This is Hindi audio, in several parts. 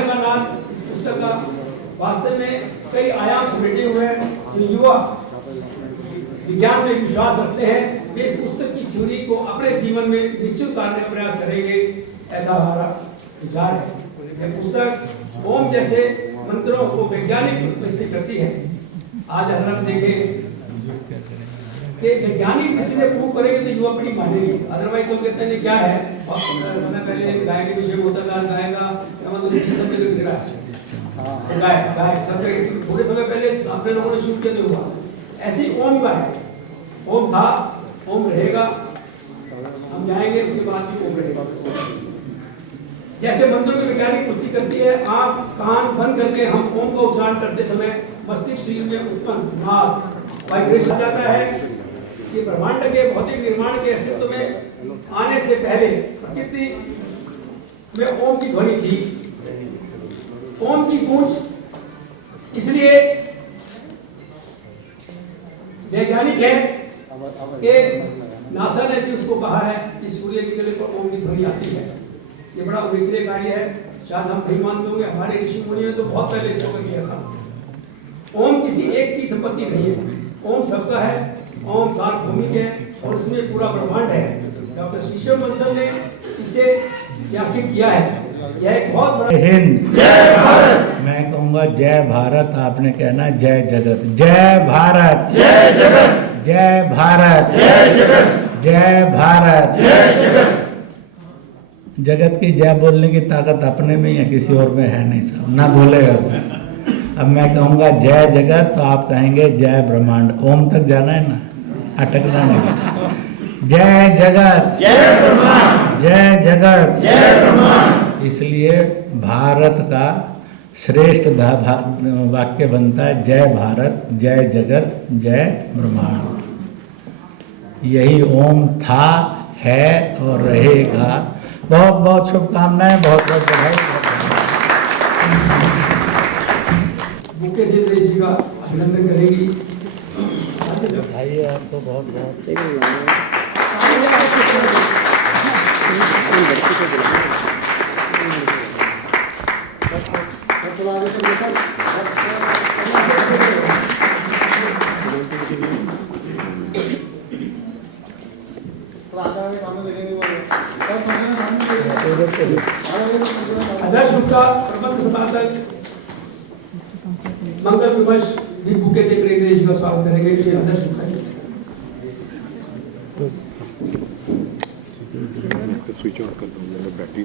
कहानी का नाम इस पुस्तक का वास्तव में कई आयाम समेटे हुए हैं। जो युवा विज्ञान में विश्वास रखते हैं वे इस पुस्तक की थ्योरी को अपने जीवन में निश्चित उतारने का प्रयास करेंगे, ऐसा हमारा विचार है। यह पुस्तक ओम जैसे मंत्रों को वैज्ञानिक विस्तृत करती है। आज अगर हम देखें कि वैज्ञानिक किसी ने प्रूव करेंगे तो युवा पीढ़ी मानेगी, अदरवाइज तो कहते हैं क्या है। और समय पहले गाय के विषय में होता था, गाय का सब जगह गिरा गाय गाय सब जगह, थोड़े समय पहले अपने लोगों ने शुरू किया तो हुआ। ऐसे ही ओम का है, ओम था, ओम रहेगा, हम जाएंगे उसके बाद भी ओम रहेगा। जैसे मंत्रों की वैज्ञानिक पुष्टि करती है, आंख कान बंद करके हम ओम का उच्चारण करते समय मस्तिष्क शरीर में उत्पन्न नाद वाइब्रेशन जाता है कि ब्रह्मांड के भौतिक निर्माण के अस्तित्व में आने से पहले प्रकृति में ओम की ध्वनि थी। ओम की गूंज इसलिए वैज्ञानिक है कि नासा ने भी उसको कहा है कि सूर्य निकले पर ओम की ध्वनि आती है। ये बड़ा उल्लेखनीय कार्य है, शायद हम नहीं मानते होंगे, हमारे ऋषि मुनि ने तो बहुत पहले इसको कर लिया था। ओम किसी एक की संपत्ति नहीं है, ओम सबका है, ओम सार्वभौमिक है और उसमें पूरा ब्रह्मांड है। डॉक्टर शिशु बंसल ने इसे व्याख्या किया है। यह एक बहुत बड़ा हिंद, जय भारत। मैं कहूँगा जय भारत, आपने कहना जय जगत। जय भारत, जय जगत। जय भारत, जय जगत। जय भारत, जय जगत। जगत की जय बोलने की ताकत अपने में या किसी और में है नहीं साहब, ना बोलेगा। अब मैं कहूँगा जय जगत तो आप कहेंगे जय ब्रह्मांड। ओम तक जाना है ना, अटकना नहीं। जय जगत, जय ब्रह्मांड। जय जगत, जय ब्रह्मांड। इसलिए भारत का श्रेष्ठ वाक्य बनता है जय भारत, जय जगत, जय ब्रह्मांड। यही ओम था, है और रहेगा। बहुत बहुत शुभकामनाएं, बहुत बहुत बधाई। बुके से जी का अभिनंदन करेगी। बधाई आपको बहुत बहुत। अध्यक्ष गुप्ता प्रबंध संपादक मंगल विमर्श भी बुके देख रहे जी का स्वागत करेंगे। अध्यक्ष गुप्ता इसका स्विच ऑन कर दूंगा, बैटरी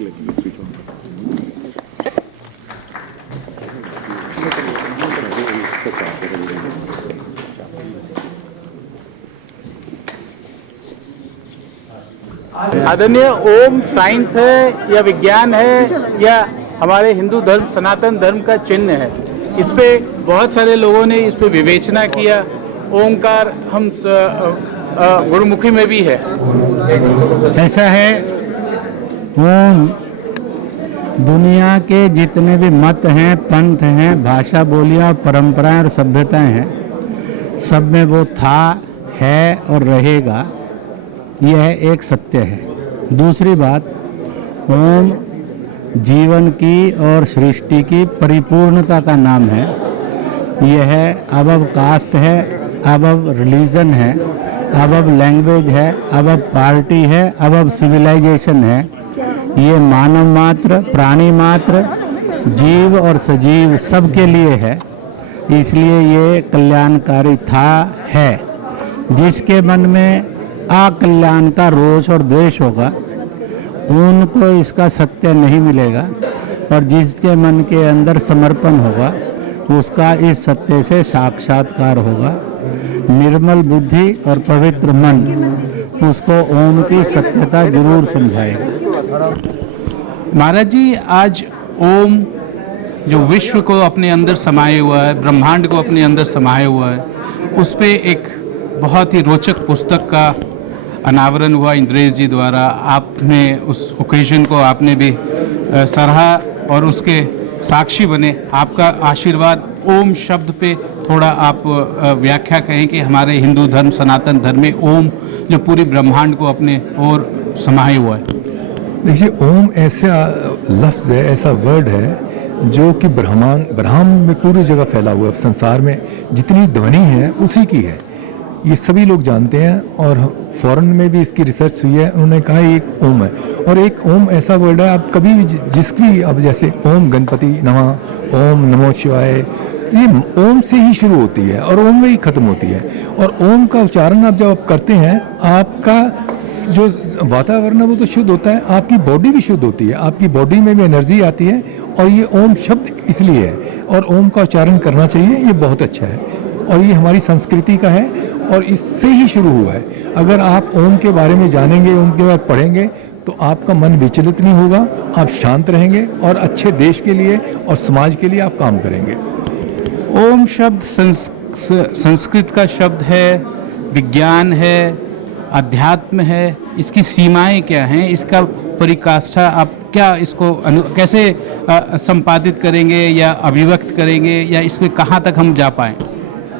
लगेगी, स्विच ऑन कर आदरणीय ओम साइंस है या विज्ञान है या हमारे हिंदू धर्म सनातन धर्म का चिन्ह है। इस पे बहुत सारे लोगों ने इस पे विवेचना किया। ओंकार हम गुरुमुखी में भी है। ऐसा है, ओम दुनिया के जितने भी मत हैं, पंथ हैं, भाषा बोलियां, परंपराएं और सभ्यताएं हैं, सब में वो था, है और रहेगा। यह एक सत्य है। दूसरी बात, ओम जीवन की और सृष्टि की परिपूर्णता का नाम है। यह अबव कास्ट है, अबव रिलीजन है, अबव लैंग्वेज है, अबव पार्टी है, अबव सिविलाइजेशन है। ये मानव मात्र, प्राणी मात्र, जीव और सजीव सबके लिए है। इसलिए ये कल्याणकारी था, है। जिसके मन में अकल्याण का रोष और द्वेष होगा उनको इसका सत्य नहीं मिलेगा, और जिसके मन के अंदर समर्पण होगा उसका इस सत्य से साक्षात्कार होगा। निर्मल बुद्धि और पवित्र मन उसको ओम की सत्यता जरूर समझाएगा। महाराज जी, आज ओम जो विश्व को अपने अंदर समाये हुआ है, ब्रह्मांड को अपने अंदर समाये हुआ है, उस पे एक बहुत ही रोचक पुस्तक का अनावरण हुआ इंद्रेश जी द्वारा। आपने उस ओकेजन को आपने भी सराहा और उसके साक्षी बने। आपका आशीर्वाद ओम शब्द पे थोड़ा आप व्याख्या कहें कि हमारे हिंदू धर्म सनातन धर्म में ओम जो पूरी ब्रह्मांड को अपने ओर समाये हुआ है। देखिए, ओम ऐसा लफ्ज़ है, ऐसा वर्ड है जो कि ब्रह्मांड में पूरी जगह फैला हुआ है। संसार में जितनी ध्वनि है उसी की है, ये सभी लोग जानते हैं। और फॉरेन में भी इसकी रिसर्च हुई है, उन्होंने कहा एक ओम है। और एक ओम ऐसा वर्ड है, आप कभी भी जिसकी, अब जैसे ओम गणपति नमः, ओम नमो शिवाय, ये ओम से ही शुरू होती है और ओम में ही ख़त्म होती है। और ओम का उच्चारण आप जब आप करते हैं, आपका जो वातावरण है वो तो शुद्ध होता है, आपकी बॉडी भी शुद्ध होती है, आपकी बॉडी में भी एनर्जी आती है। और ये ओम शब्द इसलिए है, और ओम का उच्चारण करना चाहिए, ये बहुत अच्छा है। और ये हमारी संस्कृति का है और इससे ही शुरू हुआ है। अगर आप ओम के बारे में जानेंगे, ओम के बारे में पढ़ेंगे, तो आपका मन विचलित नहीं होगा, आप शांत रहेंगे और अच्छे देश के लिए और समाज के लिए आप काम करेंगे। ओम शब्द संस्कृत का शब्द है, विज्ञान है, अध्यात्म है। इसकी सीमाएं क्या हैं? इसका परिकाष्ठा आप क्या इसको कैसे संपादित करेंगे या अभिव्यक्त करेंगे, या इसमें कहाँ तक हम जा पाएँ?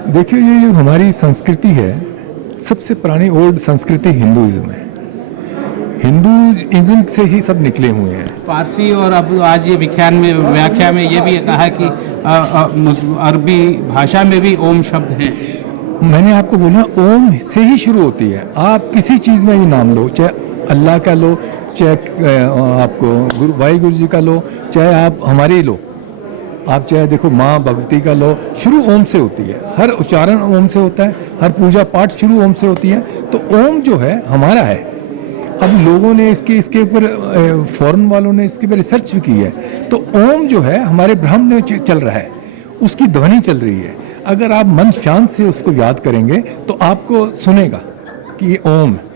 देखिए, ये जो हमारी संस्कृति है, सबसे पुरानी ओल्ड संस्कृति हिंदुइज्म है। हिंदुइज्म से ही सब निकले हुए हैं। फारसी और अब आज ये व्याख्या में ये भी कहा कि अरबी भाषा में भी ओम शब्द हैं। मैंने आपको बोला, ओम से ही शुरू होती है। आप किसी चीज़ में भी नाम लो, चाहे अल्लाह का लो, चाहे आपको वाहिगुरु जी का लो, चाहे आप हमारे ही लो, आप चाहे देखो माँ भगवती का लो, शुरू ओम से होती है। हर उच्चारण ओम से होता है, हर पूजा पाठ शुरू ओम से होती है। तो ओम जो है हमारा है। अब लोगों ने इसके ऊपर, फॉरेन वालों ने इसके ऊपर रिसर्च भी की है। तो ओम जो है हमारे ब्रह्म में चल रहा है, उसकी ध्वनि चल रही है। अगर आप मन शांत से उसको याद करेंगे तो आपको सुनेगा कि ये ओम है।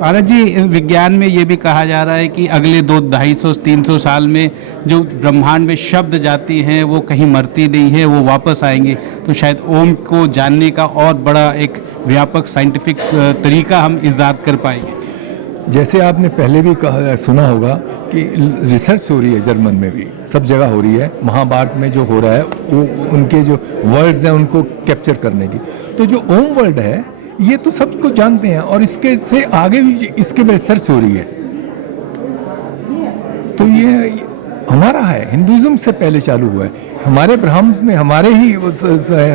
भारत जी, विज्ञान में ये भी कहा जा रहा है कि अगले 200-250-300 साल में जो ब्रह्मांड में शब्द जाती हैं वो कहीं मरती नहीं है, वो वापस आएंगे। तो शायद ओम को जानने का और बड़ा एक व्यापक साइंटिफिक तरीका हम इजाद कर पाएंगे। जैसे आपने पहले भी सुना होगा कि रिसर्च हो रही है, जर्मन में भी, सब जगह हो रही है। महाभारत में जो हो रहा है वो उनके जो वर्ड्स हैं उनको कैप्चर करने की। तो जो ओम वर्ड है ये तो सबको जानते हैं, और इसके से आगे भी इसके में रिसर्च हो रही है। तो ये हमारा है, हिंदुइज्म से पहले चालू हुआ है, हमारे ब्राह्मण में, हमारे ही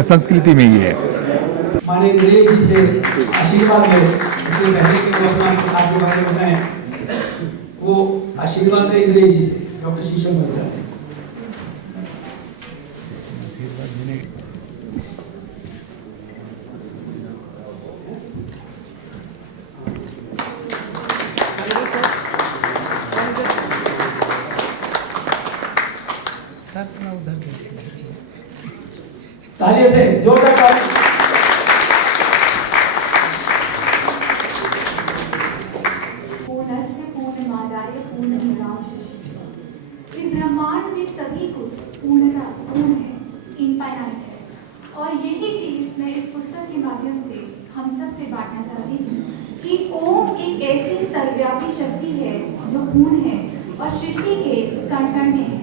संस्कृति में ये है। माननीय दिलीप जी से आशीर्वाद लें, इसलिए पहले कि वो अपना आपके बारे में बताएं, वो आशीर्वाद लें दिलीप जी से, डॉक्टर शीशम भाई साहब। तालियों से जोरदार ताली। पूर्णस्य पूर्णमादाय पूर्णमेवावशिष्यते। इस ब्रह्मांड में सभी कुछ पूर्ण है, इनफाइनाइट है। और यही चीज मैं इस पुस्तक के माध्यम से हम सब से बांटना चाहती हूँ कि ओम एक ऐसी सर्वव्यापी शक्ति है जो पूर्ण है और सृष्टि के कण-कण में है।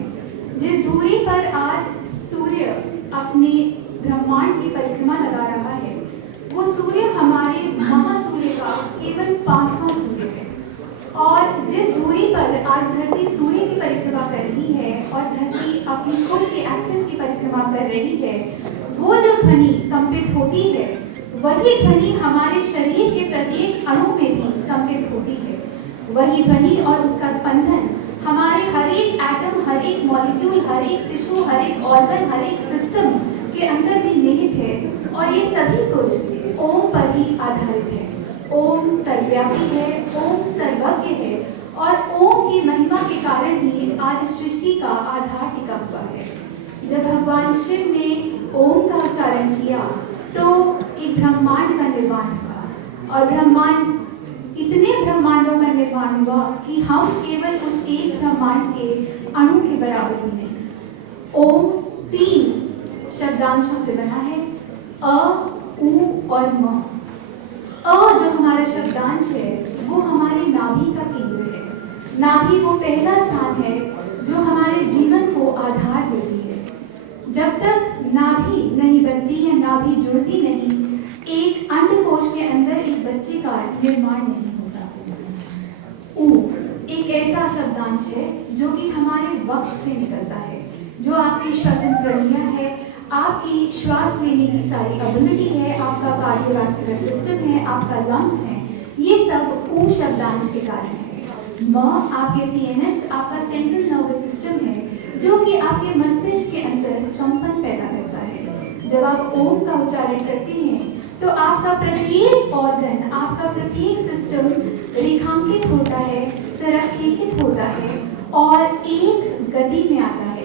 जिस दूरी पर आज सूर्य अपने ब्रह्मांड की परिक्रमा लगा रहा है, वो सूर्य हमारे महासूर्य का केवल 5वां सूर्य है। और जिस दूरी पर आज धरती सूर्य की परिक्रमा कर रही है और धरती अपनी खुद के एक्सिस की परिक्रमा कर रही है, वो जो ध्वनि कंपित होती है, वही ध्वनि हमारे शरीर के प्रत्येक अणु में भी कंपित होती है। वही ध्वनि और उसका स्पंदन हमारे हर एक एटम, हर एक मॉलिक्यूल, हर एक टिश्यू, हर एक ऑर्गन, हर एक सिस्टम के अंदर भी निहित है। और ये सभी कुछ ओम पर ही आधारित है। ओम सर्वव्यापी है, ओम सर्वज्ञ है, और ओम की महिमा के कारण ही आज सृष्टि का आधार टिका हुआ है। जब भगवान शिव ने ओम का उच्चारण किया तो एक ब्रह्मांड का निर्माण हुआ, और ब्रह्मांड, इतने ब्रह्मांडों का निर्माण हुआ कि हम केवल उस एक ब्रह्मांड के अणु के बराबर भी नहीं। ओम 3 शब्दांशों से बना है, अ, उ और म। अ जो हमारा शब्दांश है वो हमारे नाभि का केंद्र है। नाभि वो पहला स्थान है जो हमारे जीवन को आधार देती है। जब तक नाभि नहीं बनती या नाभि जुड़ती नहीं, एक अंडकोश के अंदर एक बच्चे का निर्माण नहीं होता। उ एक ऐसा ऐसा शब्दांश है जो कि हमारे वक्ष से निकलता है, जो आपकी श्वसन प्रक्रिया है, आपकी श्वास लेने की सारी एबिलिटी है, आपका कार्डियोवास्कुलर सिस्टम है, आपका लंग्स है, ये सब ऊ शब्दांश के कारण है। म आपके सीएनएस, आपका सेंट्रल नर्वस सिस्टम है, जो कि आपके मस्तिष्क के अंदर कंपन पैदा करता है। जब आप ओम का उच्चारण करते हैं तो आपका प्रत्येक ऑर्गन, आपका प्रत्येक सिस्टम रेखांकित होता है, संरेखित होता है और एक गति में आता है।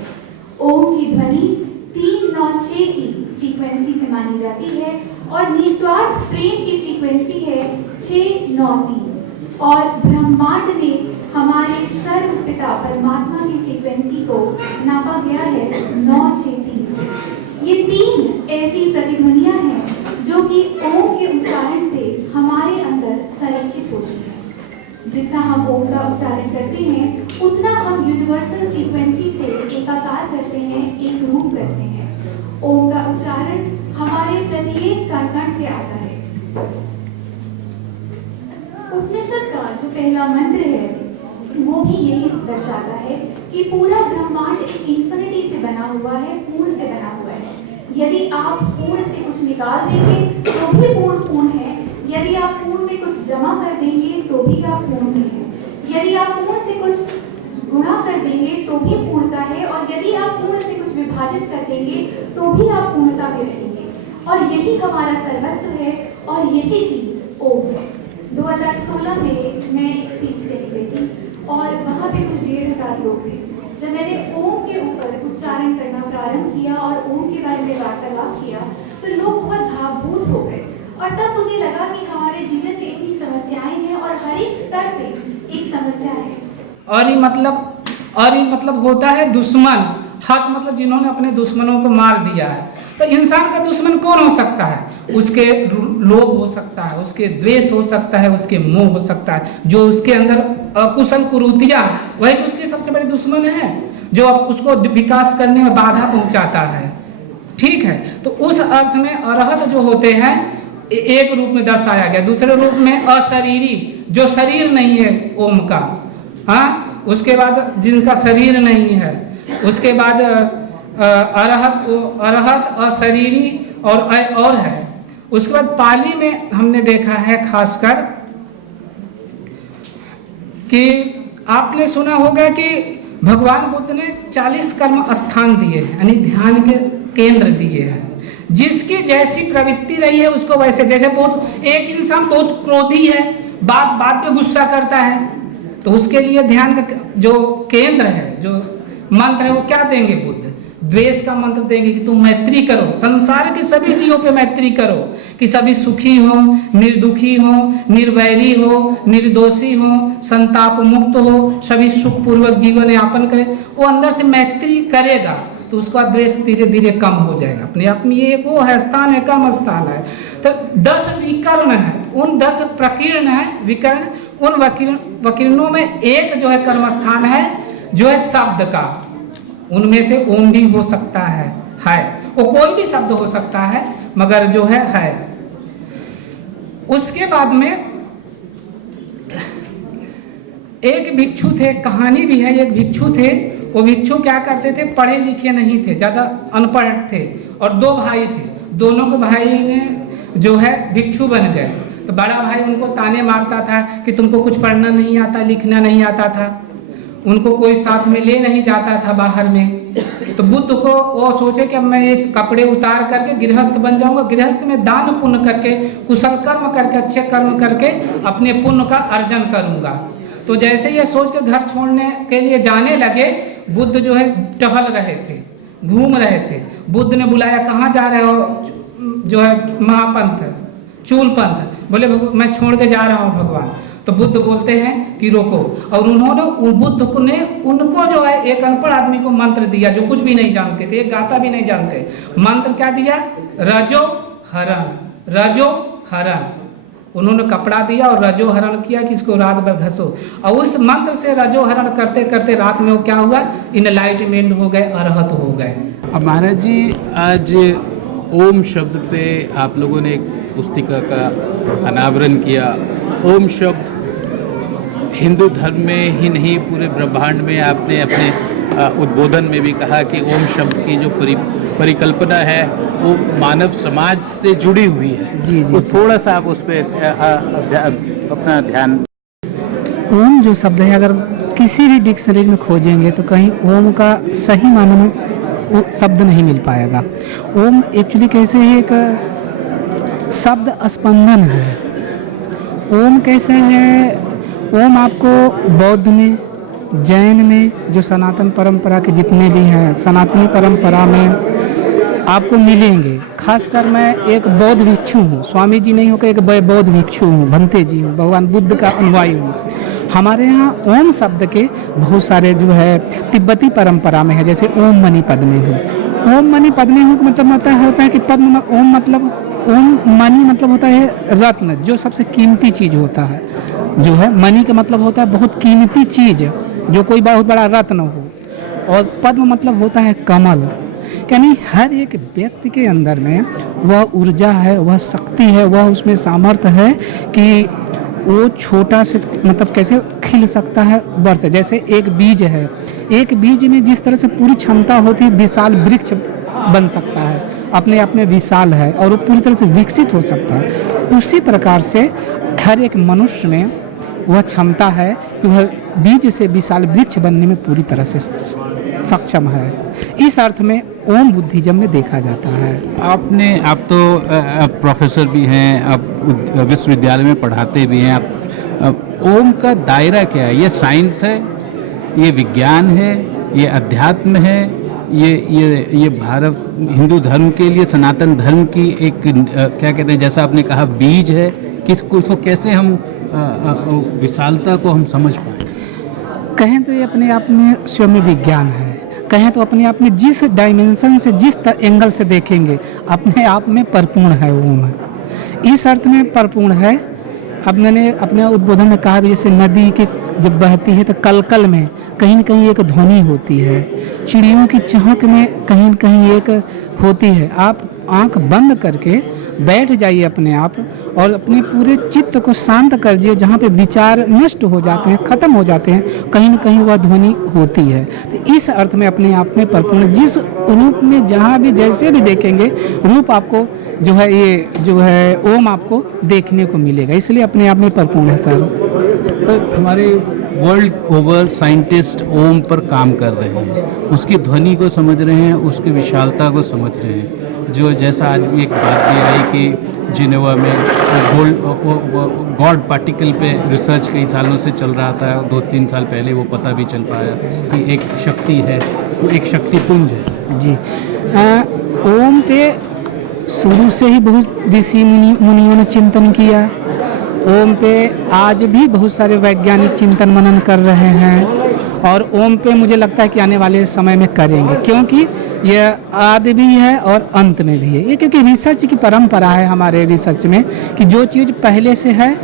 ओम की ध्वनि 396 की फ्रीक्वेंसी से मानी जाती है और निस्वार्थ प्रेम की फ्रीक्वेंसी है 693 और ब्रह्मांड में हमारे सर्व पिता परमात्मा की फ्रीक्वेंसी को नापा गया है 963 से। ये 3 ऐसी प्रतिध्वनियां हैं जो कि ओम के उच्चारण से हमारे अंदर संरेखित होती है। जितना हम ओम का उच्चारण करते हैं उतना हम यूनिवर्सल फ्रीक्वेंसी से एकाकार करते हैं, एक रूप करते हैं। ओम का उच्चारण हमारे प्रत्येक कण से आता है। उपनिषद का जो पहला मंत्र है वो भी यही दर्शाता है कि पूरा ब्रह्मांड एक इंफिनिटी से बना हुआ है, पूर्ण से बना हुआ है। यदि आप पूर्ण से कुछ निकाल देंगे तो भी पूर्ण है, यदि आप पूर्ण में कुछ जमा कर देंगे तो भी आप पूर्ण में हैं, यदि आप पूर्ण से कुछ गुणा कर देंगे तो भी पूर्णता है, और यदि आप पूर्ण से कुछ विभाजित कर देंगे तो भी आप पूर्णता में रहेंगे। और यही हमारा सर्वस्व है और यही चीज ओम है। 2016 में मैं एक स्पीच देने गई थी और वहाँ पे कुछ 1500 लोग थे। जब मैंने ओम के ऊपर उच्चारण करना प्रारंभ किया और ओम के बारे में वार्तालाप किया तो लोग बहुत भावुक हो गए। और तब मुझे लगा कि हमारे जीवन में इतनी समस्याएं हैं और हर एक स्तर पे एक समस्या है। और ये मतलब होता है दुश्मन। हक मतलब जिन्होंने अपने दुश्मनों को मार दिया है। तो इंसान का दुश्मन कौन हो सकता है? उसके लोभ हो सकता है, उसके द्वेष हो सकता है, उसके मोह हो सकता है, जो उसके अंदर अकुशल कुरीतियां, वही तो उसके सबसे बड़े दुश्मन है, जो उसको विकास करने में बाधा पहुंचाता है। ठीक है, तो उस अर्थ में अरहत जो होते हैं एक रूप में दर्शाया गया। दूसरे रूप में अशरीरी, जो शरीर नहीं है ओम का, हाँ, उसके बाद जिनका शरीर नहीं है, उसके बाद अरहत अशरीरी और है। उसके बाद पाली में हमने देखा है खासकर कि आपने सुना होगा कि भगवान बुद्ध ने 40 कर्म स्थान दिए हैं, यानी ध्यान के केंद्र दिए हैं। जिसकी जैसी प्रवृत्ति रही है उसको वैसे, जैसे बहुत एक इंसान बहुत क्रोधी है, बात पे गुस्सा करता है, तो उसके लिए ध्यान का जो केंद्र है, जो मंत्र है, वो क्या देंगे बुद्ध? द्वेष का मंत्र देंगे कि तुम मैत्री करो, संसार के सभी जीवों पे मैत्री करो, कि सभी सुखी हो, निर्दुखी हो, निर्वैरी हो, निर्दोषी हो, संताप मुक्त हो, सभी सुखपूर्वक जीवन यापन करें। वो अंदर से मैत्री करेगा तो उसका द्वेष धीरे धीरे कम हो जाएगा अपने आप में। ये एक वो है स्थान है, कर्म स्थान है। तो 10 विकर्ण है, उन 10 प्रकीर्ण है, विकर्ण, उन वकीर्णों में एक जो है कर्म स्थान है, जो है शब्द का। उनमें से ओम भी हो सकता है, वो कोई भी शब्द हो सकता है, मगर जो है। उसके बाद में एक भिक्षु थे, कहानी भी है, एक भिक्षु थे। वो भिक्षु क्या करते थे? पढ़े लिखे नहीं थे, ज़्यादा अनपढ़ थे, और 2 भाई थे। दोनों के भाई ने जो है भिक्षु बन गए। तो बड़ा भाई उनको ताने मारता था कि तुमको कुछ पढ़ना नहीं आता, लिखना नहीं आता था। उनको कोई साथ में ले नहीं जाता था बाहर में। तो बुद्ध को वो सोचे कि अब मैं ये कपड़े उतार करके गृहस्थ बन जाऊंगा, गृहस्थ में दान पुण्य करके, कुशल कर्म करके, अच्छे कर्म करके अपने पुण्य का अर्जन करूंगा। तो जैसे ये सोच के घर छोड़ने के लिए जाने लगे, बुद्ध जो है टहल रहे थे, घूम रहे थे। बुद्ध ने बुलाया, कहाँ जा रहे हो? जो है महापंथ, चूल पंथ। बोले मैं छोड़ के जा रहा हूँ भगवान। तो बुद्ध बोलते हैं कि रोको। और उन्होंने बुद्ध ने उनको जो है एक अनपढ़ आदमी को मंत्र दिया, जो कुछ भी नहीं जानते थे, एक गाथा भी नहीं जानते। मंत्र क्या दिया? रजो हरण, रजो हरण। उन्होंने कपड़ा दिया और रजो हरण किया कि इसको रात भर घसो। और उस मंत्र से रजो हरण करते करते रात में वो क्या हुआ? इनलाइटमेंट हो गए, अरहत हो गए। अब महाराज जी, आज ओम शब्द पे आप लोगों ने एक पुस्तिका का अनावरण किया। ओम शब्द हिंदू धर्म में ही नहीं पूरे ब्रह्मांड में आपने अपने उद्बोधन में भी कहा कि ओम शब्द की जो परिकल्पना है वो मानव समाज से जुड़ी हुई है। जी, जी, तो जी। थोड़ा सा आप उस पर अपना ध्यान। ओम जो शब्द है अगर किसी भी डिक्शनरी में खोजेंगे तो कहीं ओम का सही माने में वो शब्द नहीं मिल पाएगा। ओम एक्चुअली कैसे है, एक शब्द स्पंदन है। ओम कैसे है, ओम आपको बौद्ध में, जैन में, जो सनातन परंपरा के जितने भी हैं सनातनी परंपरा में आपको मिलेंगे। खासकर मैं एक बौद्ध भिक्षु हूँ, स्वामी जी नहीं होकर एक बौद्ध भिक्षु हूँ, भंते जी हूँ, भगवान बुद्ध का अनुयायी हूँ। हमारे यहाँ ओम शब्द के बहुत सारे जो है तिब्बती परंपरा में है, जैसे ओम मणि पद्मे हूँ। ओम मणि पद्मे हूँ मतलब होता है कि पद्म ओम मतलब ओम मणि मतलब होता है रत्न, जो सबसे कीमती चीज़ होता है। जो है मणि का मतलब होता है बहुत कीमती चीज़, जो कोई बहुत बड़ा रत्न हो। और पद्म मतलब होता है कमल। यानी हर एक व्यक्ति के अंदर में वह ऊर्जा है, वह शक्ति है, वह उसमें सामर्थ्य है कि वो छोटा से मतलब कैसे खिल सकता है, बढ़ से। जैसे एक बीज है, एक बीज में जिस तरह से पूरी क्षमता होती है विशाल वृक्ष बन सकता है, अपने आप में विशाल है और वो पूरी तरह से विकसित हो सकता है। उसी प्रकार से हर एक मनुष्य में वह क्षमता है कि वह बीज से विशाल वृक्ष बनने में पूरी तरह से सक्षम है। इस अर्थ में ओम बुद्धिज्म में देखा जाता है। आप तो प्रोफेसर भी हैं, आप विश्वविद्यालय में पढ़ाते भी हैं। आप ओम का दायरा क्या है? ये साइंस है, ये विज्ञान है, ये अध्यात्म है, ये भारत हिंदू धर्म के लिए सनातन धर्म की एक क्या कहते हैं, जैसा आपने कहा बीज है। इसको कैसे हम विशालता को हम समझ पाए? कहें तो ये अपने आप में स्वयं में विज्ञान है, कहें तो अपने आप में जिस डायमेंशन से जिस एंगल से देखेंगे अपने आप में परिपूर्ण है ओम। इस अर्थ में परिपूर्ण है। अब मैंने अपने उद्बोधन में कहा भी, जैसे नदी के जब बहती है तो कलकल में कहीं न कहीं एक ध्वनि होती है, चिड़ियों की चहक में कहीं न कहीं एक होती है। आप आंख बंद करके बैठ जाइए अपने आप और अपने पूरे चित्त को शांत कर दिए, जहाँ पे विचार नष्ट हो जाते हैं, ख़त्म हो जाते हैं, कहीं न कहीं वह ध्वनि होती है। तो इस अर्थ में अपने आप में परिपूर्ण, जिस रूप में जहाँ भी जैसे भी देखेंगे रूप आपको जो है ये जो है ओम आपको देखने को मिलेगा, इसलिए अपने आप में परिपूर्ण है सर। तो हमारे वर्ल्ड ओवर साइंटिस्ट ओम पर काम कर रहे हैं, उसकी ध्वनि को समझ रहे हैं, उसकी विशालता को समझ रहे हैं। जो जैसा आज भी एक बात भी आई कि जिनेवा में गॉड पार्टिकल पे रिसर्च कई सालों से चल रहा था, 2-3 साल पहले वो पता भी चल पाया कि एक शक्ति है, वो एक शक्ति पुंज है। जी ओम पे शुरू से ही बहुत ऋषि मुनियों ने चिंतन किया। ओम पे आज भी बहुत सारे वैज्ञानिक चिंतन मनन कर रहे हैं और ओम पे मुझे लगता है कि आने वाले समय में करेंगे, क्योंकि यह आदि भी है और अंत में भी है। ये क्योंकि रिसर्च की परंपरा है हमारे रिसर्च में कि जो चीज़ पहले से है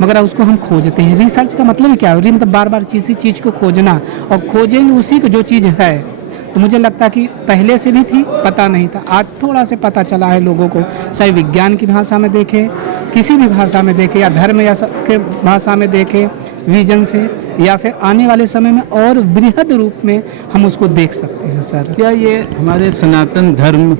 मगर उसको हम खोजते हैं। रिसर्च का मतलब क्या है? मतलब बार बार किसी चीज़ को खोजना और खोजेंगे उसी को जो चीज़ है। तो मुझे लगता है कि पहले से भी थी, पता नहीं था, आज थोड़ा से पता चला है लोगों को। चाहे विज्ञान की भाषा में देखें, किसी भी भाषा में देखें, या धर्म या के भाषा में देखें विजन से, या फिर आने वाले समय में और बृहद रूप में हम उसको देख सकते हैं सर। क्या ये हमारे सनातन धर्म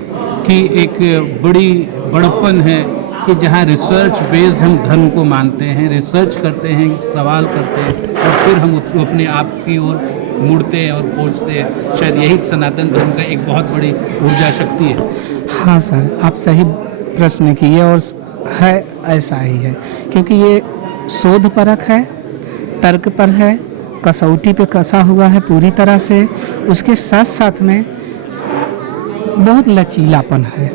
की एक बड़ी बड़प्पन है कि जहाँ रिसर्च बेस्ड हम धर्म को मानते हैं, रिसर्च करते हैं, सवाल करते हैं और फिर हम उसको अपने आप की ओर मुड़ते हैं और खोजते हैं? शायद यही सनातन धर्म का एक बहुत बड़ी ऊर्जा शक्ति है। हाँ सर, आप सही प्रश्न किए और है ऐसा ही है, क्योंकि ये शोध परख है, तर्क पर है, कसौटी पे कसा हुआ है पूरी तरह से। उसके साथ साथ में बहुत लचीलापन है।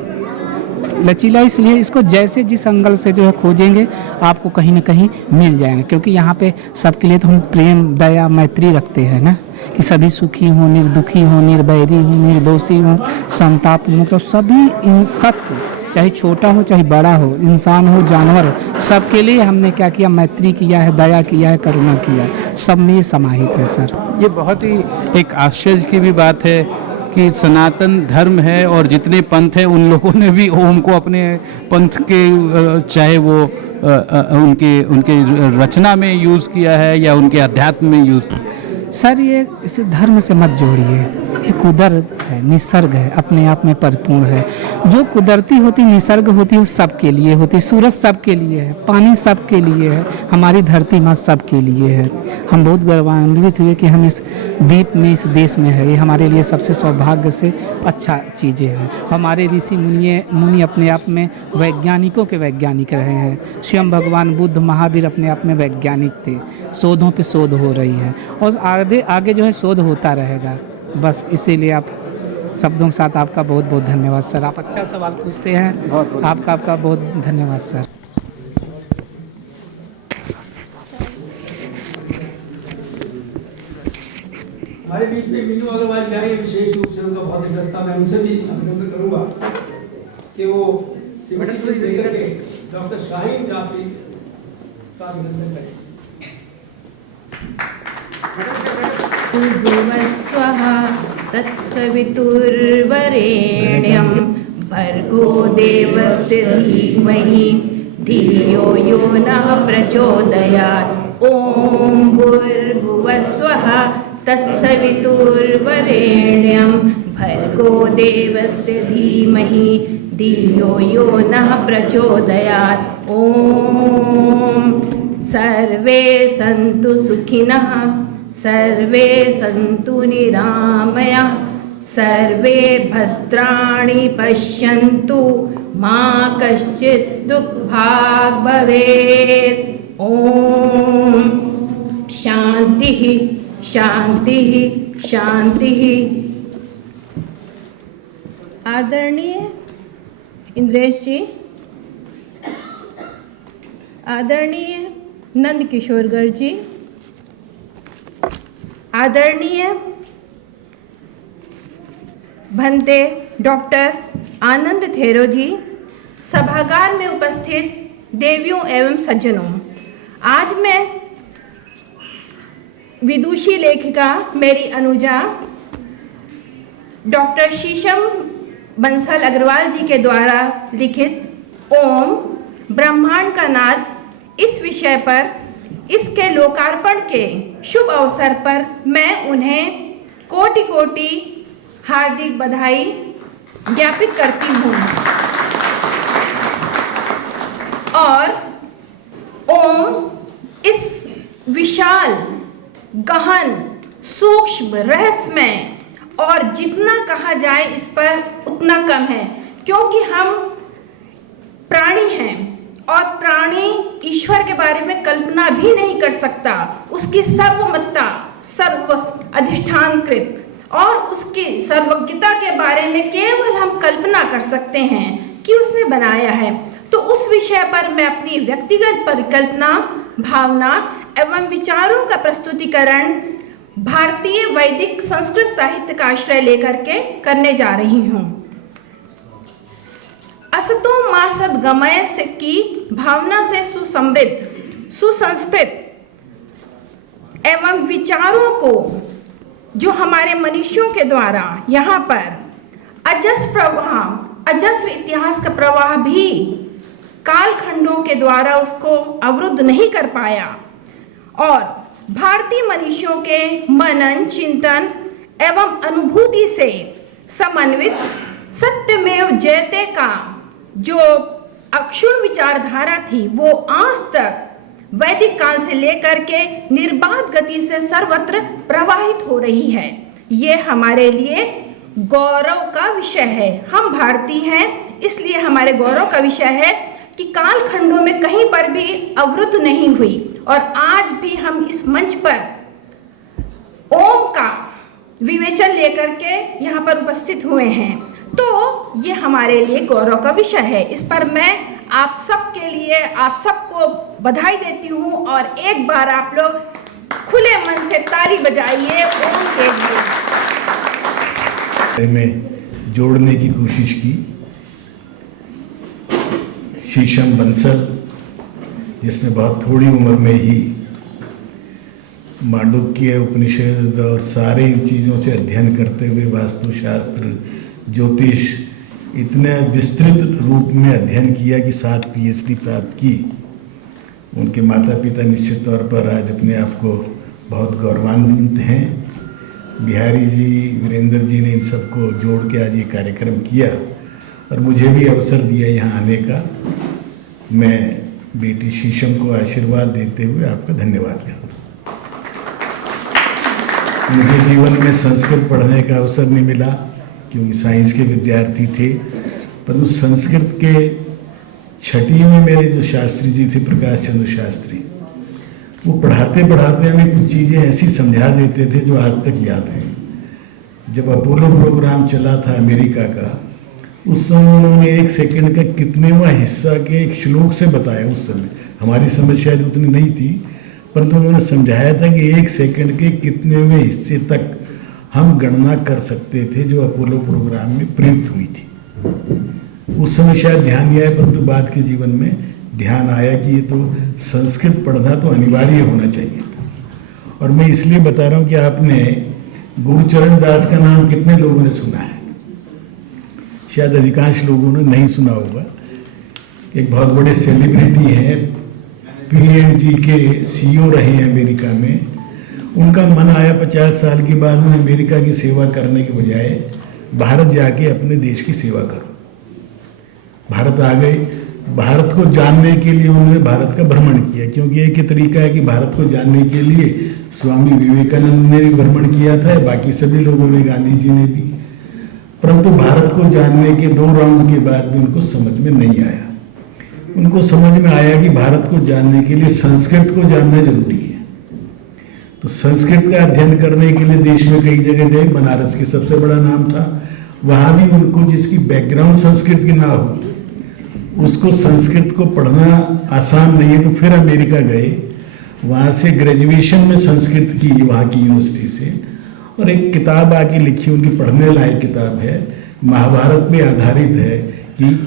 लचीला इसलिए, इसको जैसे जिस एंगल से जो है खोजेंगे आपको कहीं ना कहीं मिल जाएंगे, क्योंकि यहाँ पे सबके लिए तो हम प्रेम, दया, मैत्री रखते हैं ना, कि सभी सुखी हों, निर्दुखी हों, निर्वैरी हों, निर्दोषी हों, संताप मुक्त, तो सभी इन सत्य, चाहे छोटा हो चाहे बड़ा हो, इंसान हो जानवर हो, सबके लिए हमने क्या किया? मैत्री किया है, दया किया है, करुणा किया है, सब में ये समाहित है सर। ये बहुत ही एक आश्चर्य की भी बात है कि सनातन धर्म है और जितने पंथ हैं उन लोगों ने भी ओम को अपने पंथ के चाहे वो उनके उनके रचना में यूज़ किया है या उनके अध्यात्म में यूज़ किया है। सर ये इसे धर्म से मत जोड़िए, ये कुदरत है, निसर्ग है, अपने आप में परिपूर्ण है। जो कुदरती होती निसर्ग होती है वो सबके लिए होती है। सूरज सबके लिए है, पानी सबके लिए है, हमारी धरती माँ सबके लिए है। हम बहुत गौरवान्वित हुए कि हम इस द्वीप में, इस देश में है। ये हमारे लिए सबसे सौभाग्य से अच्छा चीज़ें हैं। हमारे ऋषि मुनि अपने आप में वैज्ञानिकों के वैज्ञानिक रहे हैं। स्वयं भगवान बुद्ध महावीर अपने आप में वैज्ञानिक थे। शोधों पे शोध हो रही है और आगे जो है शोध होता रहेगा। बस इसीलिए आप शब्दों के साथ आपका बहुत बहुत धन्यवाद सर। आप अच्छा सवाल पूछते हैं, आपका बहुत धन्यवाद सर। हमारे बीच में मीनू अग्रवाल जी आए, विशेष रूप से उनका बहुत इंटरेस्ट था। मैं उनसे भी अभिनंदन करूंगा कि वो सिमरन लेकर के डॉक्टर शाहीन जाफरी का अभिनंदन करें। भुवस्वः तत्सवितुर्वरेण्यं भर्गो देवस्य धीमहि धियो यो नः प्रचोदयात्। ॐ भूर्भुवस्वः तत्सवितुर्वरेण्यं भर्गो देवस्य धीमहि धियो यो नः प्रचोदयात्। ॐ सर्वे सन्तु सुखिनः, सर्वे सन्तु निरामया, सर्वे भद्राणि पश्यन्तु, मा कश्चित् दुःखभाग् भवेत्। ॐ शान्तिः शान्तिः शान्तिः। आदरणीय इंद्रेश जी, आदरणीय नंद किशोर गर्ग जी, आदरणीय भंते डॉक्टर आनंद थेरो जी, सभागार में उपस्थित देवियों एवं सज्जनों, आज मैं विदुषी लेखिका मेरी अनुजा डॉक्टर शीशम बंसल अग्रवाल जी के द्वारा लिखित ओम ब्रह्मांड का नाद इस विषय पर, इसके लोकार्पण के शुभ अवसर पर मैं उन्हें कोटि कोटि हार्दिक बधाई ज्ञापित करती हूँ। और ओम इस विशाल, गहन, सूक्ष्म, रहस्यमय और जितना कहा जाए इस पर उतना कम है, क्योंकि हम प्राणी हैं और प्राणी ईश्वर के बारे में कल्पना भी नहीं कर सकता। उसकी सर्वमत्ता, सर्व अधिष्ठानकृत और उसकी सर्वज्ञता के बारे में केवल हम कल्पना कर सकते हैं कि उसने बनाया है। तो उस विषय पर मैं अपनी व्यक्तिगत परिकल्पना, भावना एवं विचारों का प्रस्तुतिकरण भारतीय वैदिक संस्कृत साहित्य का आश्रय लेकर के करने जा रही हूँ। असतो मा सद्गमय से की भावना से सुसमृद्ध, सुसंस्कृत एवं विचारों को जो हमारे मनुष्यों के द्वारा यहाँ पर अजस्र प्रवाह, अजस्र इतिहास का प्रवाह भी कालखंडों के द्वारा उसको अवरुद्ध नहीं कर पाया और भारतीय मनुष्यों के मनन, चिंतन एवं अनुभूति से समन्वित सत्यमेव जयते का जो अक्षुण विचारधारा थी, वो आज तक वैदिक काल से लेकर के निर्बाध गति से सर्वत्र प्रवाहित हो रही है। ये हमारे लिए गौरव का विषय है। हम भारतीय हैं, इसलिए हमारे गौरव का विषय है कि कालखंडों में कहीं पर भी अवरुद्ध नहीं हुई और आज भी हम इस मंच पर ओम का विवेचन लेकर के यहाँ पर उपस्थित हुए हैं। तो ये हमारे लिए गौरव का विषय है। इस पर मैं आप सबके लिए, आप सबको बधाई देती हूँ और एक बार आप लोग खुले मन से ताली बजाइए ओम के लिए। में जोड़ने की कोशिश की। शीशम बंसल, जिसने बहुत थोड़ी उम्र में ही मांडुक्य उपनिषद और सारे इन चीज़ों से अध्ययन करते हुए वास्तुशास्त्र, ज्योतिष इतने विस्तृत रूप में अध्ययन किया कि 7 PhD प्राप्त की। उनके माता पिता निश्चित तौर पर आज अपने आप को बहुत गौरवान्वित हैं। बिहारी जी, वीरेंद्र जी ने इन सबको जोड़ के आज ये कार्यक्रम किया और मुझे भी अवसर दिया यहाँ आने का। मैं बेटी शीशम को आशीर्वाद देते हुए आपका धन्यवाद करता हूँ। मुझे जीवन में संस्कृत पढ़ने का अवसर नहीं मिला क्योंकि साइंस के विद्यार्थी थे, परंतु संस्कृत के 6ठी में मेरे जो शास्त्री जी थे, प्रकाश चंद्र शास्त्री, वो पढ़ाते पढ़ाते हमें कुछ चीज़ें ऐसी समझा देते थे जो आज तक याद हैं। जब अपोलो प्रोग्राम चला था अमेरिका का, उस समय उन्होंने 1 सेकंड का कितनेवां हिस्सा के एक श्लोक से बताया। उस समय हमारी समझ शायद उतनी नहीं थी, परंतु उन्होंने समझाया था कि 1 सेकंड के कितनेवें हिस्से तक हम गणना कर सकते थे जो अपोलो प्रोग्राम में प्रयुक्त हुई थी। उस समय शायद ध्यान नहीं आया, परंतु बाद के जीवन में ध्यान आया कि ये तो संस्कृत पढ़ना तो अनिवार्य होना चाहिए था। और मैं इसलिए बता रहा हूँ कि आपने गुरुचरण दास का नाम कितने लोगों ने सुना है? शायद अधिकांश लोगों ने नहीं सुना होगा। एक बहुत बड़े सेलिब्रिटी हैं, P&G के CEO रहे हैं अमेरिका में। उनका मन आया 50 साल के बाद में अमेरिका की सेवा करने के बजाय भारत जाके अपने देश की सेवा करो। भारत आ गए। भारत को जानने के लिए उन्होंने भारत का भ्रमण किया, क्योंकि एक ही तरीका है कि भारत को जानने के लिए स्वामी विवेकानंद ने भी भ्रमण किया था, बाकी सभी लोगों ने, गांधी जी ने भी। परंतु भारत को जानने के 2 राउंड के बाद भी उनको समझ में नहीं आया। उनको समझ में आया कि भारत को जानने के लिए संस्कृत को जानना जरूरी है। तो संस्कृत का अध्ययन करने के लिए देश में कई जगह गए। बनारस की सबसे बड़ा नाम था। वहाँ भी उनको, जिसकी बैकग्राउंड संस्कृत की ना हो, उसको संस्कृत को पढ़ना आसान नहीं है, तो फिर अमेरिका गए। वहाँ से ग्रेजुएशन में संस्कृत की, वहाँ की यूनिवर्सिटी से, और एक किताब आके लिखी, उनकी पढ़ने लायक किताब है, महाभारत पे आधारित है कि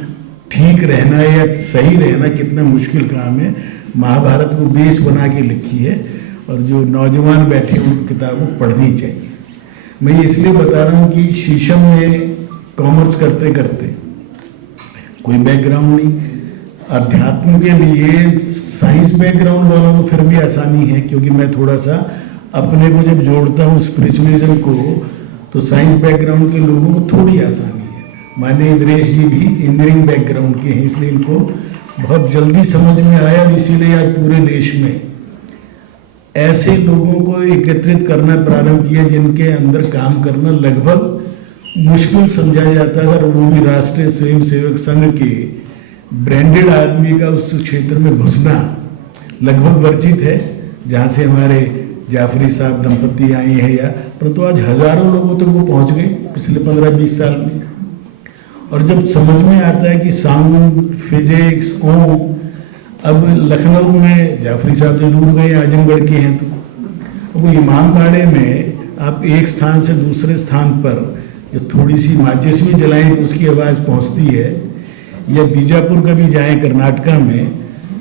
ठीक रहना या सही रहना कितना मुश्किल काम है। महाभारत को बेस बना के लिखी है और जो नौजवान बैठे हैं उनको किताब को पढ़नी चाहिए। मैं ये इसलिए बता रहा हूँ कि शीशम में कॉमर्स करते करते कोई बैकग्राउंड नहीं, अध्यात्म के लिए साइंस बैकग्राउंड वालों को फिर भी आसानी है, क्योंकि मैं थोड़ा सा अपने को जब जोड़ता हूँ स्पिरिचुअलिज्म को, तो साइंस बैकग्राउंड के लोगों को थोड़ी आसानी है। माने इंद्रेश जी भी इंजीनियरिंग बैकग्राउंड के हैं, इसलिए इनको बहुत जल्दी समझ में आया। और इसीलिए आज पूरे देश में ऐसे लोगों को एकत्रित करना प्रारंभ किया जिनके अंदर काम करना लगभग मुश्किल समझा जाता था, और वो भी राष्ट्रीय स्वयंसेवक संघ के ब्रांडेड आदमी का उस क्षेत्र में घुसना लगभग वर्जित है, जहाँ से हमारे जाफरी साहब दंपति आए हैं या, परंतु आज हजारों लोगों तक वो पहुँच गए पिछले 15-20 साल में। और जब समझ में आता है कि साउंड, फिजिक्स, अब लखनऊ में जाफरी साहब जरूर गए, आजमगढ़ के हैं, तो वो इमामबाड़े में आप एक स्थान से दूसरे स्थान पर जब थोड़ी सी माचिस भी जलाएं तो उसकी आवाज़ पहुंचती है, या बीजापुर का भी जाएं कर्नाटका में,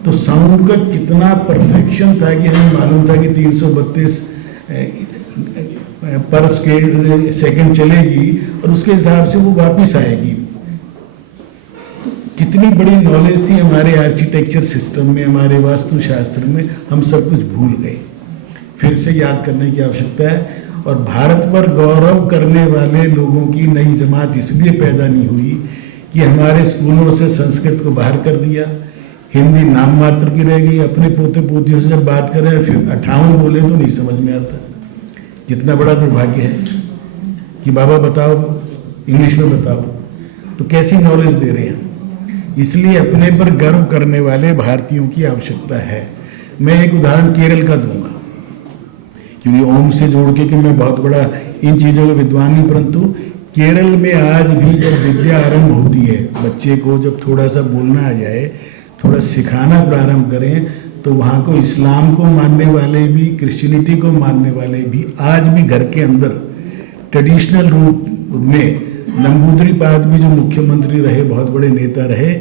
तो साउंड का कितना परफेक्शन था कि हमें मालूम था कि 332 पर सेकंड चलेगी और उसके हिसाब से वो वापस आएगी। कितनी बड़ी नॉलेज थी हमारे आर्किटेक्चर सिस्टम में, हमारे वास्तुशास्त्र में, हम सब कुछ भूल गए। फिर से याद करने की आवश्यकता है। और भारत पर गौरव करने वाले लोगों की नई जमात इसलिए पैदा नहीं हुई कि हमारे स्कूलों से संस्कृत को बाहर कर दिया, हिंदी नाम मात्र की रह गई। अपने पोते पोतियों से जब बात करें फिर 58 बोले तो नहीं समझ में आता। कितना बड़ा दुर्भाग्य है कि बाबा बताओ, इंग्लिश में बताओ, तो कैसी नॉलेज दे रहे हैं। इसलिए अपने पर गर्व करने वाले भारतीयों की आवश्यकता है। मैं एक उदाहरण केरल का दूंगा, क्योंकि ओम से जोड़ के कि मैं बहुत बड़ा इन चीज़ों का विद्वान नहीं, परंतु केरल में आज भी जब विद्या आरंभ होती है, बच्चे को जब थोड़ा सा बोलना आ जाए, थोड़ा सिखाना प्रारंभ करें, तो वहाँ को इस्लाम को मानने वाले भी, क्रिश्चियनिटी को मानने वाले भी आज भी घर के अंदर ट्रेडिशनल रूप में, नंबूदरी पाद भी जो मुख्यमंत्री रहे, बहुत बड़े नेता रहे,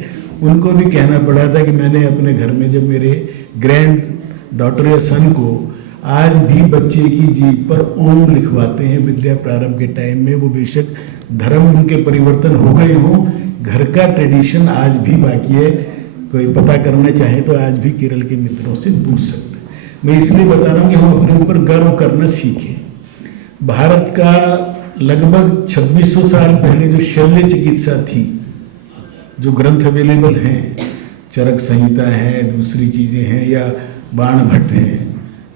उनको भी कहना पड़ा था कि मैंने अपने घर में जब मेरे ग्रैंड डॉटर या सन को आज भी बच्चे की जीभ पर ओम लिखवाते हैं विद्या प्रारंभ के टाइम में। वो बेशक धर्म उनके परिवर्तन हो गए हों, घर का ट्रेडिशन आज भी बाकी है। कोई पता करना चाहे तो आज भी केरल के मित्रों से पूछ सकते हैं। मैं इसलिए बता रहा हूँ कि हम अपने ऊपर गर्व करना सीखें। भारत का लगभग 2600 साल पहले जो शल्य चिकित्सा थी, जो ग्रंथ अवेलेबल हैं, चरक संहिता है, दूसरी चीज़ें हैं या बाण भट्ट हैं,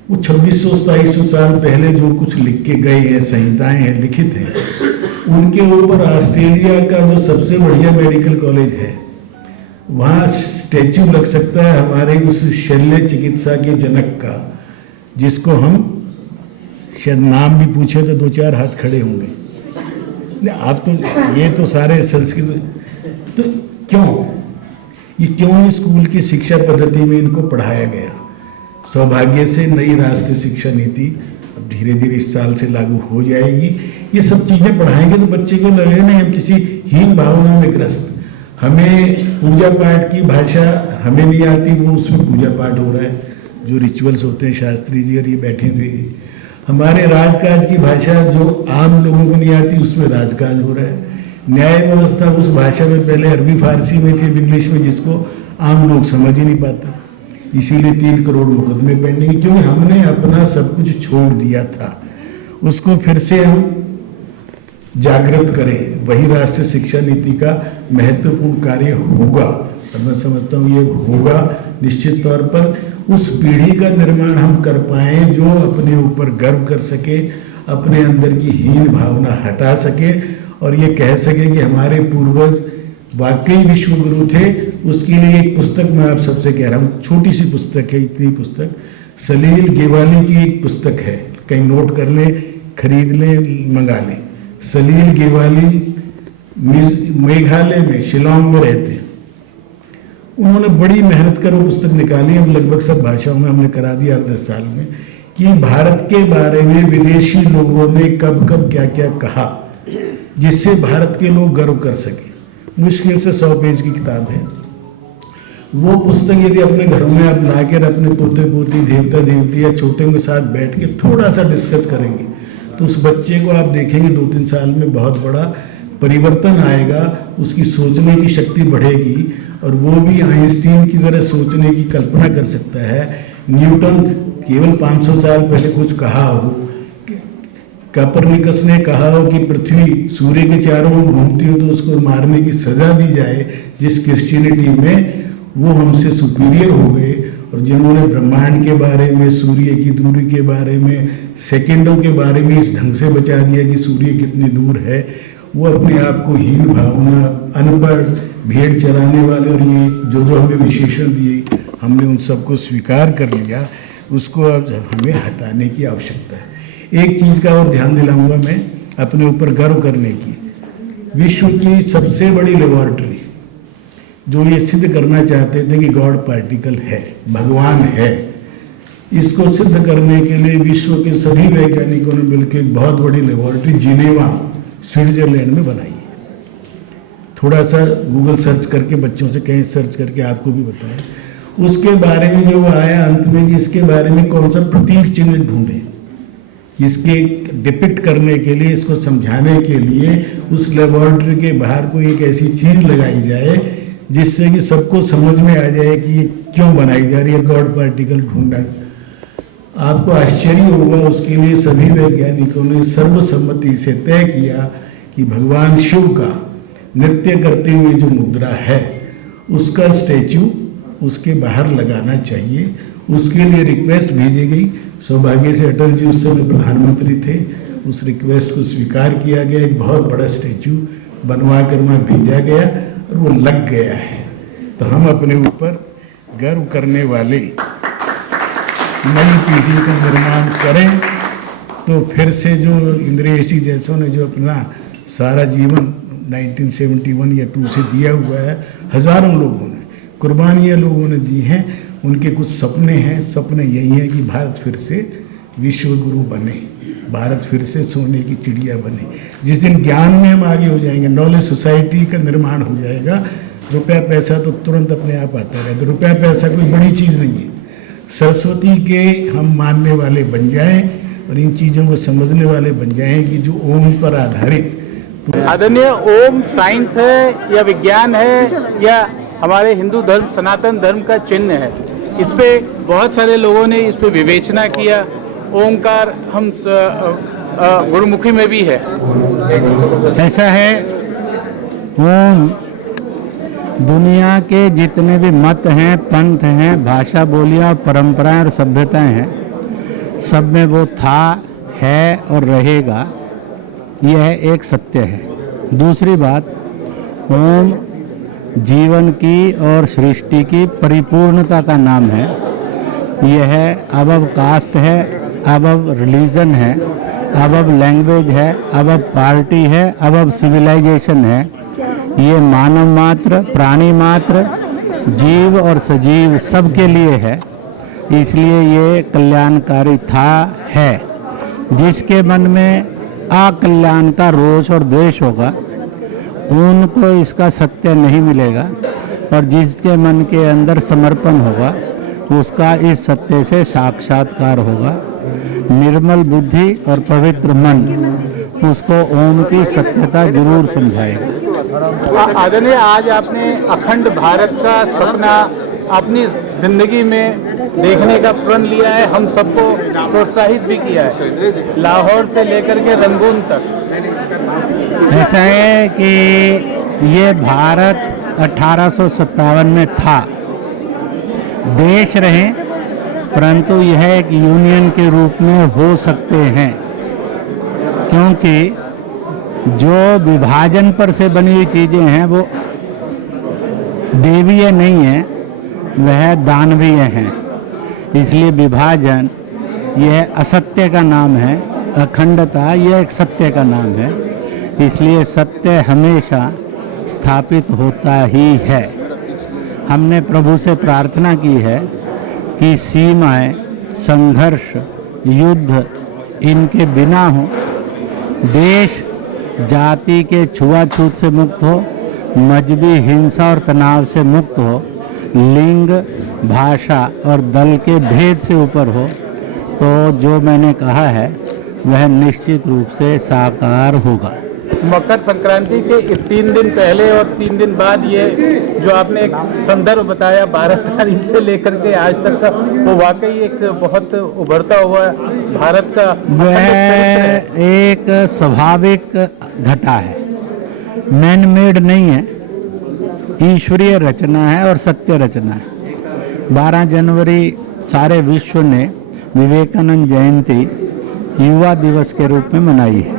वो 2600-2700 साल पहले जो कुछ लिख के गए हैं, संहिताएं हैं, लिखित हैं, उनके ऊपर ऑस्ट्रेलिया का जो सबसे बढ़िया मेडिकल कॉलेज है, वहाँ स्टैच्यू लग सकता है हमारे उस शल्य चिकित्सा के जनक का, जिसको हम शायद नाम भी पूछे तो 2-4 हाथ खड़े होंगे। नहीं, आप तो ये तो सारे संस्कृत, तो क्यों स्कूल की शिक्षा पद्धति में इनको पढ़ाया गया? सौभाग्य से नई राष्ट्रीय शिक्षा नीति अब धीरे धीरे इस साल से लागू हो जाएगी। ये सब चीज़ें पढ़ाएंगे तो बच्चे को लगे नहीं हम किसी हीन भावना में ग्रस्त। हमें पूजा पाठ की भाषा हमें नहीं आती, वो उसमें पूजा पाठ हो रहा है, जो रिचुअल्स होते हैं, शास्त्री जी और ये बैठे हुए। हमारे राजकाज की भाषा जो आम लोगों को नहीं आती, उसमें राजकाज हो रहा है। न्याय व्यवस्था उस भाषा में पहले अरबी फारसी में थी, इंग्लिश में, जिसको आम लोग समझ ही नहीं पाते। इसीलिए 3 करोड़ मुकदमे पेंडिंग, क्योंकि हमने अपना सब कुछ छोड़ दिया था। उसको फिर से हम जागृत करें, वही राष्ट्रीय शिक्षा नीति का महत्वपूर्ण कार्य होगा। और मैं समझता हूँ ये होगा निश्चित तौर पर। उस पीढ़ी का निर्माण हम कर पाए जो अपने ऊपर गर्व कर सके, अपने अंदर की हीन भावना हटा सके और ये कह सके कि हमारे पूर्वज वाकई विश्व गुरु थे। उसके लिए एक पुस्तक मैं आप सबसे कह रहा हूँ, छोटी सी पुस्तक है, इतनी पुस्तक, सलील गेवाली की एक पुस्तक है, कहीं नोट कर ले, खरीद ले, मंगा ले। सलील गेवाली मेघालय में, शिलोंग में रहते हैं। उन्होंने बड़ी मेहनत कर वो पुस्तक निकाली, हम लगभग सब भाषाओं में हमने करा दिया 10 साल में, कि भारत के बारे में विदेशी लोगों ने कब कब क्या क्या कहा, जिससे भारत के लोग गर्व कर सके। मुश्किल से 100 पेज की किताब है वो पुस्तक। यदि अपने घरों में आप लाकर अपने पोते पोती, देवता देवती या छोटे के साथ बैठ के थोड़ा सा डिस्कस करेंगे तो उस बच्चे को आप देखेंगे 2-3 साल में बहुत बड़ा परिवर्तन आएगा, उसकी सोचने की शक्ति बढ़ेगी और वो भी आइंस्टीन की तरह सोचने की कल्पना कर सकता है। न्यूटन केवल 500 साल पहले कुछ कहा हो, कोपरनिकस ने कहा हो कि पृथ्वी सूर्य के चारों ओर घूमती हो तो उसको मारने की सजा दी जाए, जिस क्रिश्चियनिटी में वो हमसे सुपीरियर हो गए। और जिन्होंने ब्रह्मांड के बारे में, सूर्य की दूरी के बारे में, सेकंडों के बारे में इस ढंग से बचा दिया कि सूर्य कितनी दूर है, वो अपने आप को हीन भावना, अनपढ़, भेड़ चराने वाले और ये जो जो हमें विशेषण दिए, हमने उन सबको स्वीकार कर लिया। उसको अब हमें हटाने की आवश्यकता है। एक चीज़ का और ध्यान दिलाऊंगा मैं, अपने ऊपर गर्व करने की। विश्व की सबसे बड़ी लेबोरेटरी जो ये सिद्ध करना चाहते थे कि गॉड पार्टिकल है, भगवान है, इसको सिद्ध करने के लिए विश्व के सभी वैज्ञानिकों ने मिलकर एक बहुत बड़ी लेबोरेटरी जिनेवा, स्विट्जरलैंड में बनाई है। थोड़ा सा गूगल सर्च करके, बच्चों से कहीं सर्च करके आपको भी बताएं उसके बारे में। जो आया अंत में कि इसके बारे में कौन सा प्रतीक चिन्ह ढूंढे, इसके डिपिक्ट करने के लिए, इसको समझाने के लिए उस लेबोरेटरी के बाहर कोई एक ऐसी चीज़ लगाई जाए जिससे कि सबको समझ में आ जाए कि ये क्यों बनाई जा रही है, गॉड पार्टिकल ढूंढना। आपको आश्चर्य होगा, उसके लिए सभी वैज्ञानिकों ने सर्वसम्मति से तय किया कि भगवान शिव का नृत्य करते हुए जो मुद्रा है उसका स्टैचू उसके बाहर लगाना चाहिए। उसके लिए रिक्वेस्ट भेजी गई। सौभाग्य से अटल जी उस समय प्रधानमंत्री थे, उस रिक्वेस्ट को स्वीकार किया गया। एक बहुत बड़ा स्टैचू बनवा कर वहाँ भेजा गया और वो लग गया है। तो हम अपने ऊपर गर्व करने वाले नई पीढ़ी का निर्माण करें। तो फिर से जो इंद्रेशी जैसों ने जो अपना सारा जीवन 1971 या 2 से दिया हुआ है, हजारों लोगों ने कुर्बानियाँ लोगों ने दी हैं, उनके कुछ सपने हैं। सपने यही हैं कि भारत फिर से विश्व गुरु बने, भारत फिर से सोने की चिड़िया बने। जिस दिन ज्ञान में हम आगे हो जाएंगे, नॉलेज सोसाइटी का निर्माण हो जाएगा, रुपया पैसा तो तुरंत अपने आप आता रहेगा। रुपया पैसा कोई बड़ी चीज़ नहीं है। सरस्वती के हम मानने वाले बन जाएं और इन चीज़ों को समझने वाले बन जाएं कि जो ओम पर आधारित। आदरणीय, ओम साइंस है या विज्ञान है या हमारे हिंदू धर्म सनातन धर्म का चिन्ह है। इस पे बहुत सारे लोगों ने इस पे विवेचना किया। ओमकार हम गुरुमुखी में भी है। ऐसा है, ओम दुनिया के जितने भी मत हैं, पंथ हैं, भाषा बोलियां, परंपराएं और सभ्यताएं हैं, सब में वो था, है और रहेगा। यह एक सत्य है। दूसरी बात, ओम जीवन की और सृष्टि की परिपूर्णता का नाम है। यह अबव कास्ट है, अबव रिलीजन है, अबव लैंग्वेज है, अबव पार्टी है, अबव सिविलाइजेशन है। ये मानव मात्र, प्राणी मात्र, जीव और सजीव सबके लिए है। इसलिए ये कल्याणकारी था, है। जिसके मन में अकल्याण का रोष और द्वेष होगा, उनको इसका सत्य नहीं मिलेगा, और जिसके मन के अंदर समर्पण होगा उसका इस सत्य से साक्षात्कार होगा। निर्मल बुद्धि और पवित्र मन उसको ओम की सत्यता जरूर समझाएगा। आदरणीय, आज आपने अखंड भारत का सपना अपनी जिंदगी में देखने का प्रण लिया है, हम सबको प्रोत्साहित भी किया है, लाहौर से लेकर के रंगून तक। ऐसा है कि ये भारत 1857 में था, देश रहे, परंतु यह एक यूनियन के रूप में हो सकते हैं, क्योंकि जो विभाजन पर से बनी हुई चीज़ें हैं वो देवीय नहीं है, वह दानवीय हैं। इसलिए विभाजन यह असत्य का नाम है, अखंडता यह एक सत्य का नाम है। इसलिए सत्य हमेशा स्थापित होता ही है। हमने प्रभु से प्रार्थना की है कि सीमाएं, संघर्ष, युद्ध इनके बिना हो, देश जाति के छुआछूत से मुक्त हो, मजहबी हिंसा और तनाव से मुक्त हो, लिंग, भाषा और दल के भेद से ऊपर हो, तो जो मैंने कहा है वह निश्चित रूप से साकार होगा। मकर संक्रांति के 3 दिन पहले और 3 दिन बाद ये जो आपने एक संदर्भ बताया 12 तारीख से लेकर के आज तक का, वो वाकई एक बहुत उभरता हुआ भारत का वह एक स्वाभाविक घटा है, मैन मेड नहीं है, ईश्वरीय रचना है और सत्य रचना है। 12 जनवरी सारे विश्व ने विवेकानंद जयंती युवा दिवस के रूप में मनाई है।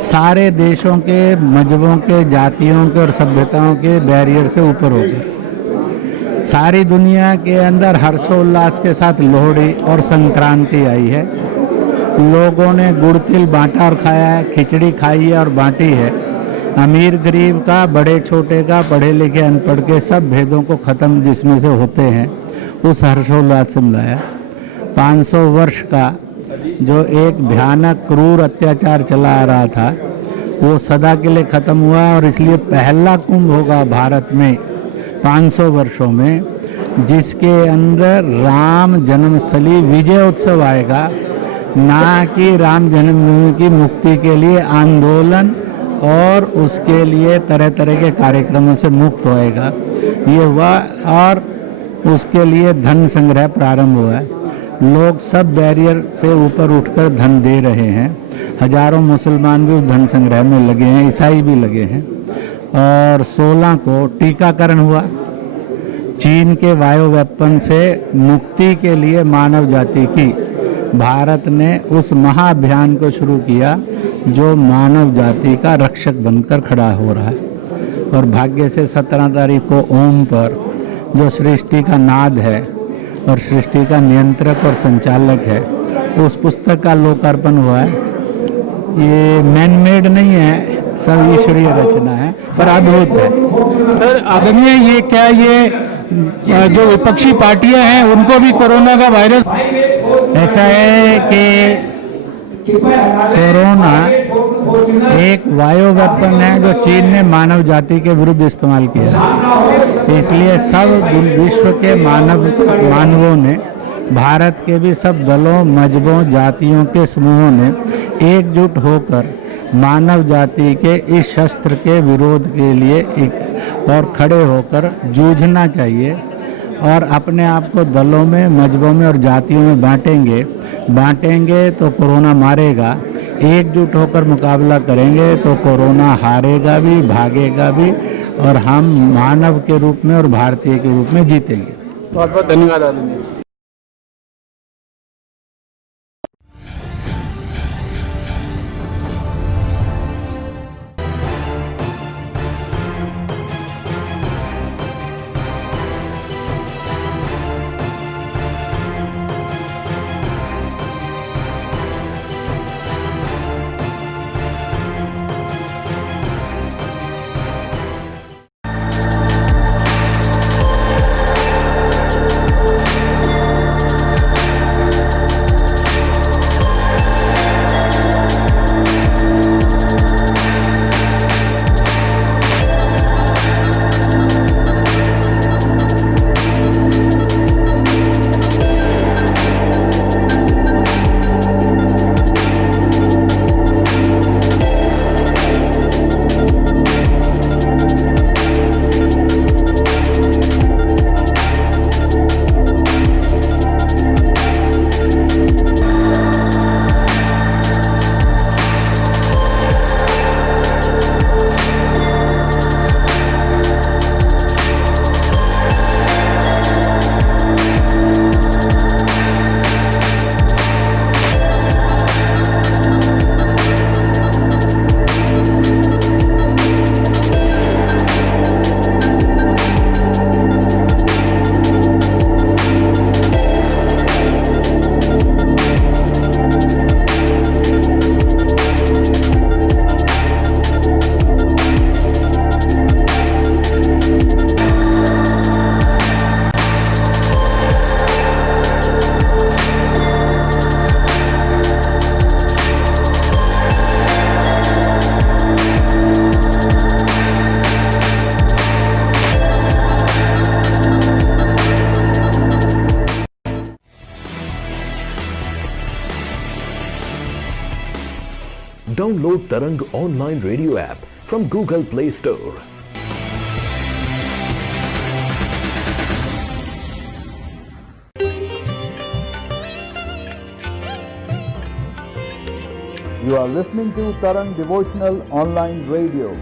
सारे देशों के, मजहबों के, जातियों के और सभ्यताओं के बैरियर से ऊपर हो गए। सारी दुनिया के अंदर हर्षोल्लास के साथ लोहड़ी और संक्रांति आई है। लोगों ने गुड़ तिल बांटा और खाया है, खिचड़ी खाई है और बांटी है। अमीर गरीब का, बड़े छोटे का, पढ़े लिखे अनपढ़ के, सब भेदों को ख़त्म जिसमें से होते हैं उस हर्षोल्लास से मिलाया। 500 वर्ष का जो एक भयानक क्रूर अत्याचार चला आ रहा था वो सदा के लिए ख़त्म हुआ, और इसलिए पहला कुंभ होगा भारत में 500 वर्षों में, जिसके अंदर राम जन्मस्थली विजय उत्सव आएगा, ना कि राम जन्मभूमि की मुक्ति के लिए आंदोलन और उसके लिए तरह तरह के कार्यक्रमों से मुक्त होएगा। ये हुआ, और उसके लिए धन संग्रह प्रारंभ हुआ है। लोग सब बैरियर से ऊपर उठकर धन दे रहे हैं। हजारों मुसलमान भी उस धन संग्रह में लगे हैं, ईसाई भी लगे हैं। और 16 को टीकाकरण हुआ। चीन के वायु वेपन से मुक्ति के लिए मानव जाति की भारत ने उस महाअभियान को शुरू किया जो मानव जाति का रक्षक बनकर खड़ा हो रहा है। और भाग्य से 17 तारीख को ओम पर, जो सृष्टि का नाद है और सृष्टि का नियंत्रक और संचालक है, उस पुस्तक का लोकार्पण हुआ है। ये मैन मेड नहीं है, सब ईश्वरीय रचना है, पर अद्भुत है। सर आदरणीय, ये क्या ये जो विपक्षी पार्टियां हैं उनको भी कोरोना का वायरस? ऐसा है कि कोरोना एक वायु वेपन है जो चीन ने मानव जाति के विरुद्ध इस्तेमाल किया है। इसलिए सब विश्व के मानवों ने, भारत के भी सब दलों, मजहबों, जातियों के समूहों ने एकजुट होकर मानव जाति के इस शस्त्र के विरोध के लिए और खड़े होकर जूझना चाहिए। और अपने आप को दलों में, मजहबों में और जातियों में बांटेंगे तो कोरोना मारेगा। एकजुट होकर मुकाबला करेंगे तो कोरोना हारेगा भी, भागेगा भी, और हम मानव के रूप में और भारतीय के रूप में जीतेंगे। बहुत बहुत धन्यवाद आदरणीय। Download Tarang online radio app from Google Play Store. You are listening to Tarang Devotional Online Radio.